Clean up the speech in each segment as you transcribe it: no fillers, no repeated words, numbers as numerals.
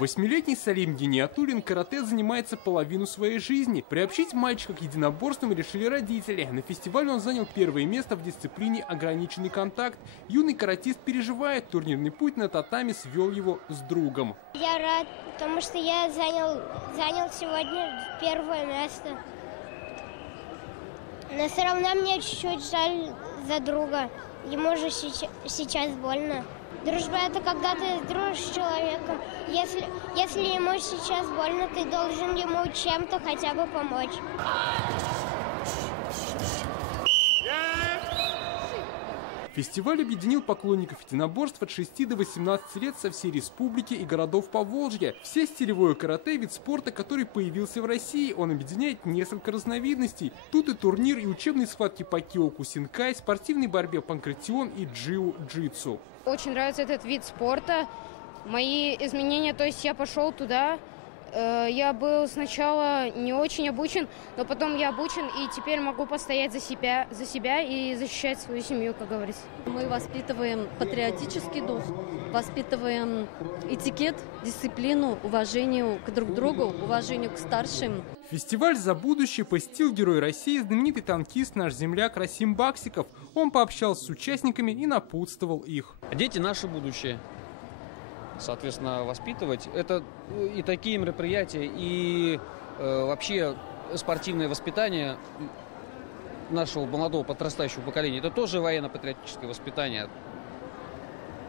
8-летний Салим Гениатуллин карате занимается половину своей жизни. Приобщить мальчика к единоборствам решили родители. На фестивале он занял первое место в дисциплине ограниченный контакт. Юный каратист переживает, турнирный путь на татами свел его с другом. Я рад, потому что я занял сегодня первое место. Но все равно мне чуть-чуть жаль за друга. Ему же сейчас больно. Дружба – это когда ты дружишь с человеком. Если ему сейчас больно, ты должен ему чем-то хотя бы помочь. Фестиваль объединил поклонников единоборств от 6 до 18 лет со всей республики и городов Поволжья. Все стилевое карате – вид спорта, который появился в России. Он объединяет несколько разновидностей. Тут и турнир, и учебные схватки по киокусинкай, спортивной борьбе панкратион и джиу-джитсу. Очень нравится этот вид спорта. Мои изменения, то есть я пошел туда. Я был сначала не очень обучен, но потом я обучен и теперь могу постоять за себя и защищать свою семью, как говорится. Мы воспитываем патриотический дух, воспитываем этикет, дисциплину, уважению к друг другу, уважению к старшим. Фестиваль «За будущее» посетил герой России, знаменитый танкист, наш земляк Расим Баксиков. Он пообщался с участниками и напутствовал их. Дети – наше будущее. Соответственно, воспитывать – это и такие мероприятия, и вообще спортивное воспитание нашего молодого подрастающего поколения. Это тоже военно-патриотическое воспитание.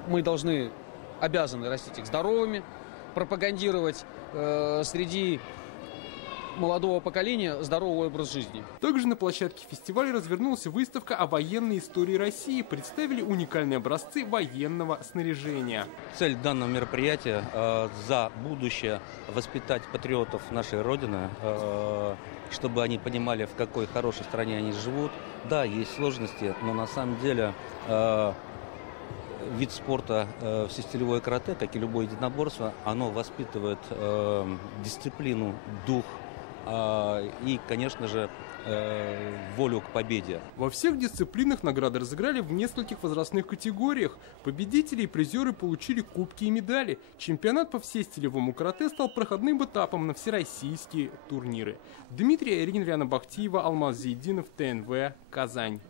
Мы обязаны растить их здоровыми, пропагандировать среди молодого поколения здоровый образ жизни. Также на площадке фестиваля развернулась выставка о военной истории России. Представили уникальные образцы военного снаряжения. Цель данного мероприятия за будущее воспитать патриотов нашей Родины, чтобы они понимали, в какой хорошей стране они живут. Да, есть сложности, но на самом деле вид спорта всестилевое карате, как и любое единоборство, оно воспитывает дисциплину, дух, и, конечно же, волю к победе. Во всех дисциплинах награды разыграли в нескольких возрастных категориях. Победители и призеры получили кубки и медали. Чемпионат по всестилевому карате стал проходным этапом на всероссийские турниры. Дмитрий Еринин, Риана Бахтиева, Алмаз Зейдинов, ТНВ, Казань.